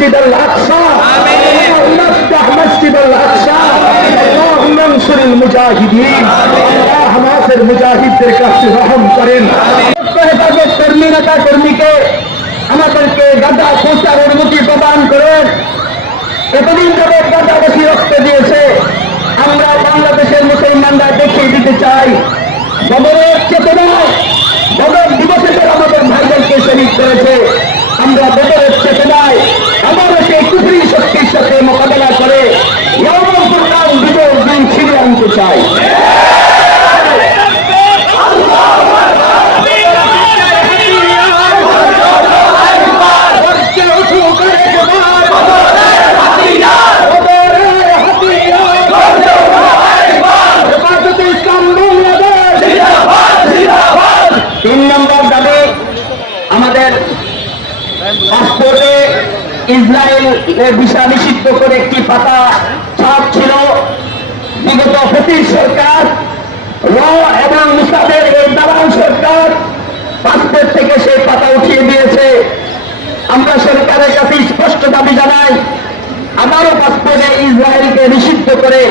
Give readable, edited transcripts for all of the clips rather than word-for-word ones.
المسجد الأقصى اللهم افتح مسجد الأقصى اللهم انصر المجاهدين আল্লাহ আমাদের মুজাহিদদের কাছে রহম করেন হেফাজত কর্মী নেতা কর্মীকে আমাদেরকে গাঁজা খোঁচার অনুমতি প্রদান করেন এতদিন ধরে গাঁজাবাসী রক্ত দিয়েছে আমরা বাংলাদেশের মুসলমানরা দেখিয়ে দিতে চাই বদরের চেতনায় বদর দিবসে যারা আমাদের ভাইদেরকে শহীদ করেছে আমরা বদরের চেতনায় আবারও সেই কুফরি শক্তির সাথে মোকাবেলা করে বিজয়ের দিন ছিঁড়ে আনতে চাই পাসপোর্টে ইসরায়েলের ভিসা নিষিদ্ধ করে একটি পাতা ছাপ ছিল বিগত ফতির সরকার এবং মুসাফের এই দালাল সরকার পাসপোর্ট থেকে সেই পাতা উঠিয়ে দিয়েছে আমরা সরকারের কাছে স্পষ্ট দাবি জানাই আমারও পাসপোর্টে ইসরায়েলকে নিষিদ্ধ করে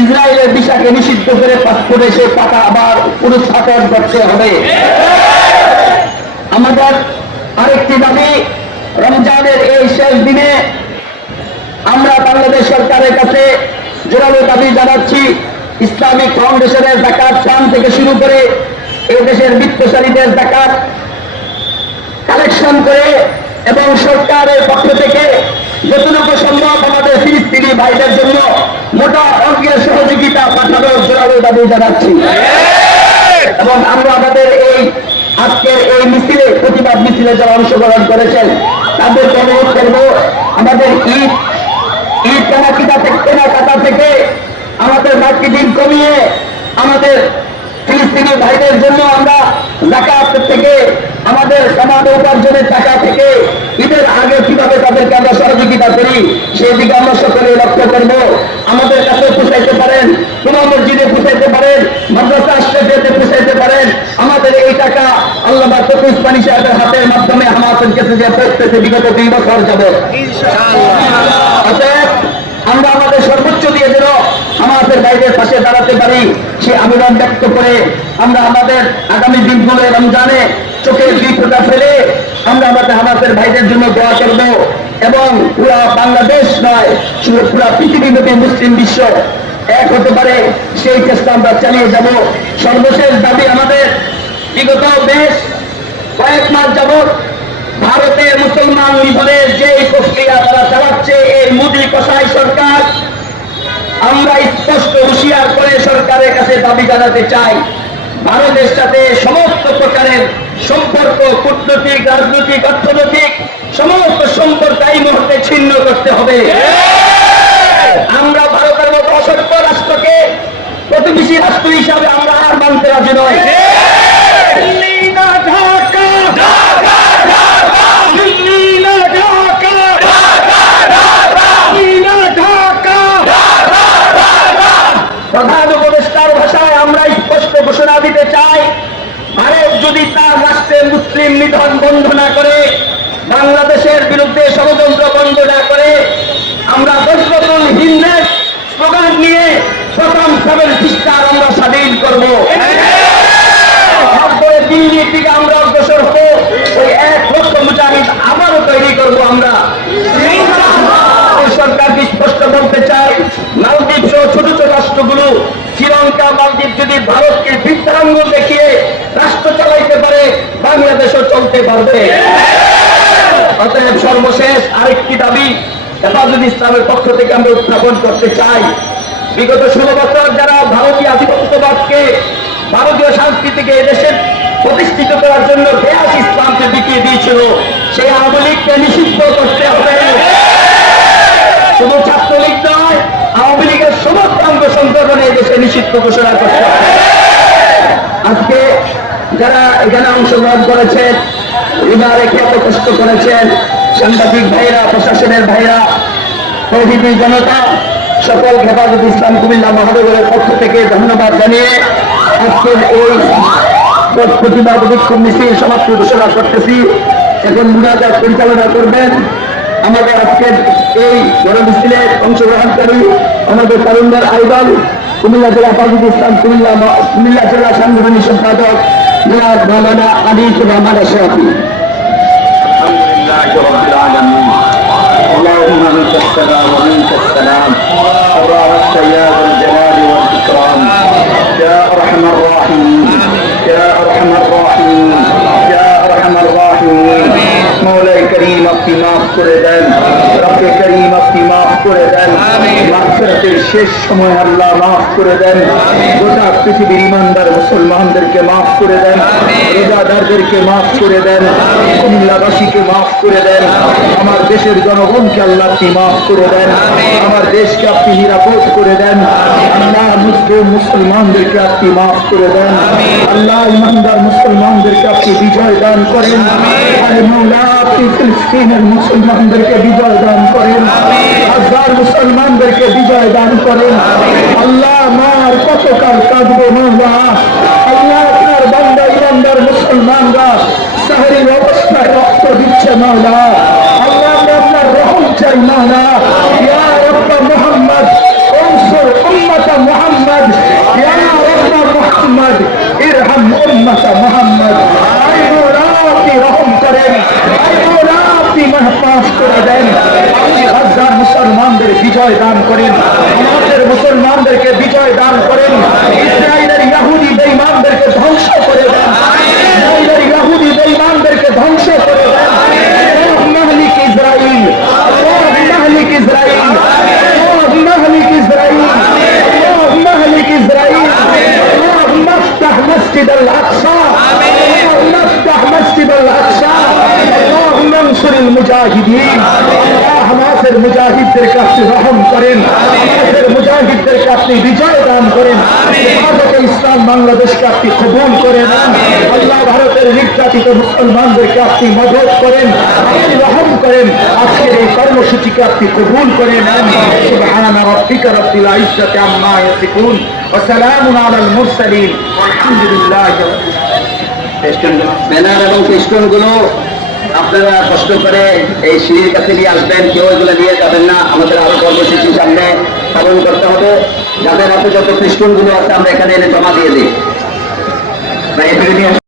ইসরায়েলের ভিসাকে নিষিদ্ধ করে পাসপোর্টে সেই পাতা আবার পুনঃস্থাপন করতে হবে আমাদের আরেকটি দাবি রমজানের এই শেষ দিনে আমরা বাংলাদেশ সরকারের কাছে জোরালো দাবি জানাচ্ছি ইসলামিক ফাউন্ডেশনের যাকাত ফান্ড থেকে শুরু করে এই দেশের বিত্তশালীদের যাকাত কালেকশন করে এবং সরকারের পক্ষ থেকে যতটুকু সম্ভব আমাদের ফিলিস্তিনি ভাইদের জন্য মোটা অঙ্কের সহযোগিতা পাঠানোর জোরালো দাবি জানাচ্ছি এবং আমরা আমাদের এই আজকের এই মিছিলে প্রতিবাদ মিছিলে যারা অংশগ্রহণ করেছেন তাদেরকে অনুরোধ করবো আমাদের ঈদ কেনাকাটা থেকে আমাদের মার্কেটিং কমিয়ে আমাদের ফিলিস্তিনি ভাইদের জন্য আমরা যাকাত থেকে আমাদের সমাজ উপার্জনের টাকা থেকে ঈদের আগে কিভাবে তাদেরকে আমরা সহযোগিতা করি সেই দিকে আমরা সকলে লক্ষ্য করব আমাদের কাছে পুষাইতে পারেন কোন মসজিদে পুষাইতে পারেন মাদ্রাসা আশ্রয়তে পুষাইতে পারেন আমাদের এই টাকা আল্লাহ তফি উসমানী সাহেবের হাতের মাধ্যমে আমাদের কাছে যে পৌঁছতেছে বিগত 2 বছর যাবে অতএব আমরা আমাদের সর্বোচ্চ দিয়ে যেন আমাদের ভাইদের পাশে দাঁড়াতে পারি সে আবেদন ব্যক্ত করে আমরা আমাদের আগামী দিনগুলো রমজানে চোখের 2 ফোঁটা ফেলে আমরা আমাদের ভাইদের জন্য দোয়া করব এবং পুরা বাংলাদেশ নয় পুরা পৃথিবীব্যাপী মুসলিম বিশ্ব এক হতে পারে সেই চেষ্টা আমরা চালিয়ে যাব সর্বশেষ দাবি আমাদের বিগত বেশ কয়েক মাস যাবৎ ভারতের মুসলমান লীগের যে প্রক্রিয়া তারা চালাচ্ছে এই মোদী কসাই সরকার আমরা স্পষ্ট হুঁশিয়ার করে সরকারের কাছে দাবি জানাতে চাই ভারতের সাথে সমস্ত প্রকারের সম্পর্ক কূটনৈতিক রাজনৈতিক অর্থনৈতিক সমস্ত সম্পর্ক এই মুহূর্তে ছিন্ন করতে হবে আমরা ভারতের মতো অসভ্য রাষ্ট্রকে প্রতিবেশী রাষ্ট্র হিসাবে আমরা আর মানতে রাজি নয় প্রধান উপদেষ্টার ভাষায় আমরা স্পষ্ট ঘোষণা দিতে চাই ভারত যদি তার রাষ্ট্রে মুসলিম নিধন বন্ধ না করে বাংলাদেশের বিরুদ্ধে ষড়যন্ত্র বন্ধ না করে আমরা দশবতুল হিন্দের স্লোগান নিয়ে প্রথম 7 পৃষ্ঠার আমরা স্বাধীন করবো তারপরে দিল্লির দিকে আমরা অগ্রসর হবো ওই 1 লক্ষ মুজাহিদ আবারও তৈরি করবো আমরা সরকারকে স্পষ্ট বলতে চাই মালদ্বীপ সহ ছোট ছোট রাষ্ট্রগুলো শ্রীলঙ্কা মালদ্বীপ যদি ভারতকে বৃদ্ধাঙ্গুল দেখিয়ে রাষ্ট্র চালাইতে পারে বাংলাদেশও চলতে পারবে অতএব সর্বশেষ আরেকটি দাবি হেফাজত ইসলামের পক্ষ থেকে আমরা উত্থাপন করতে চাই বিগত 16 বছর যারা ভারতীয় আধিপত্যবাদকে ভারতীয় সংস্কৃতিকে এদেশে প্রতিষ্ঠিত করার জন্য বেয়াস ইসলামকে বিকিয়ে দিয়েছিল সেই আওয়ামী লীগকে নিষিদ্ধ করতে হবে শুধু ছাত্রলীগ নয় আওয়ামী লীগের সমস্ত অঙ্গ সংগঠনে এদেশে নিষিদ্ধ ঘোষণা করতে হবে আজকে যারা এখানে অংশগ্রহণ করেছেন রিবা রেখে এত কষ্ট করেছেন সাংবাদিক ভাইরা প্রশাসনের ভাইরা তৌহিদি জনতা সকল হেফাজত ইসলাম কুমিল্লা মহানগরের পক্ষ থেকে ধন্যবাদ জানিয়ে আজকের এই প্রতিবাদ বিক্ষোভ মিছিল সমাপ্তি ঘোষণা করতেছি এখন মুনাজাত পরিচালনা করবেন আমাদের আজকের এই গণমিছিলে অংশগ্রহণকারী আমাদের তরুণদের আইডল কুমিল্লা জেলা হেফাজত ইসলাম কুমিল্লা জেলা সাংগঠনিক সম্পাদক জনাব মাওলানা আনিস রহমান আশরাফি। اللهم انت السلام ومنك السلام تباركت يا ذا الجلال والاكرام يا ارحم الراحمين يا ارحم الراحمين يا ارحم الراحمين مولاي كريم আপনি মাফ করে দেন, রব্বে করিম আপনি মাফ করে দেন, মাগফিরাতের শেষ সময় আল্লাহ মাফ করে দেন, গোটা পৃথিবীর ইমানদার মুসলমানদেরকে মাফ করে দেন, রোজাদারদেরকে মাফ করে দেন, কুমিল্লাবাসীকে মাফ করে দেন, আমার দেশের জনগণকে আল্লাহ আপনি মাফ করে দেন, আমার দেশকে আপনি নিরাপদ করে দেন, আল্লাহ মুসলমানদেরকে আপনি মাফ করে দেন, আল্লাহ ইমানদার মুসলমানদেরকে আপনি বিজয় দান করেন, আরে মাওলা আপনি ফিলিস্তিনের মুসলমানদেরকে বিজয় দান করেন, হাজার মুসলমানদেরকে বিজয় দান করেন। আল্লাহ মার কতকাল কাঁদবো মাওলা, আল্লাহ আপনার বান্দা ইমানদার মুসলমানরা সাহরির অবস্থায় রক্ত দিচ্ছে মাওলা, আল্লাহ আপনার রহম চাই মাওলা, ইয়া রাব্বা মুহাম্মদ انصر امه محمد يا رب محمد ارحم امه محمد اي مولا আপনি রহম করেন, আই মাওলা আপনি মাহফুজ করে দেন, আপনি হাজার মুসলমানদের বিজয় দান করেন, আমাদের মুসলমানদেরকে বিজয় দান করেন, ইসরায়েলের ইহুদি বেঈমানদেরকে ধ্বংস করে দেন, ইসরায়েলের ইহুদি বেঈমানদেরকে ধ্বংস করে দেন, আল্লাহুম্মা আহলিক ইসরাইল, আল্লাহুম্মা আহলিক ইসরাইল, আল্লাহুম্মা আহলিক ইসরাইল, আল্লাহুম্মা আহলিক ইসরাইল, আল্লাহুম্মা ইফতাহ মসজিদ আল-আকসা, আল্লাহুম্মা ইফতাহ মসজিদ আল-আকসা, আল্লাহুম্মা আনসুরিল মুজাহিদিন, আল্লাহ হামাসের মুজাহিদদেরকে আপনি রহম করেন, হামাসের মুজাহিদদেরকে আপনি বিজয় দান করেন, হেফাজতে ইসলাম বাংলাদেশকে আপনি কবুল করে নেন, আল্লাহ ভারতের নির্যাতিত মুসলমানদেরকে আপনি মদদ করেন, আপনি রহম করেন, আজকের এই কর্মসূচিকে আপনি কবুল করে নেন। সুবহানা রাব্বিকা রাব্বিল ইজ্জাতি আম্মা ইয়াসিফুন ওয়া সালামুন আলাল মুরসালিন ওয়ালহামদুলিল্লাহি রাব্বিল আলামিন। ব্যানার এবং ফেস্টুনগুলো আপনারা কষ্ট করে এই সিঁড়ির কাছে নিয়ে আসবেন, কেউ এগুলো নিয়ে যাবেন না, আমাদের আরো কর্মসূচি সামনে পালন করতে হবে, যাদের হাতে যত ফেস্টুনগুলো আছে আমরা এখানে এনে জমা দিয়ে দিই।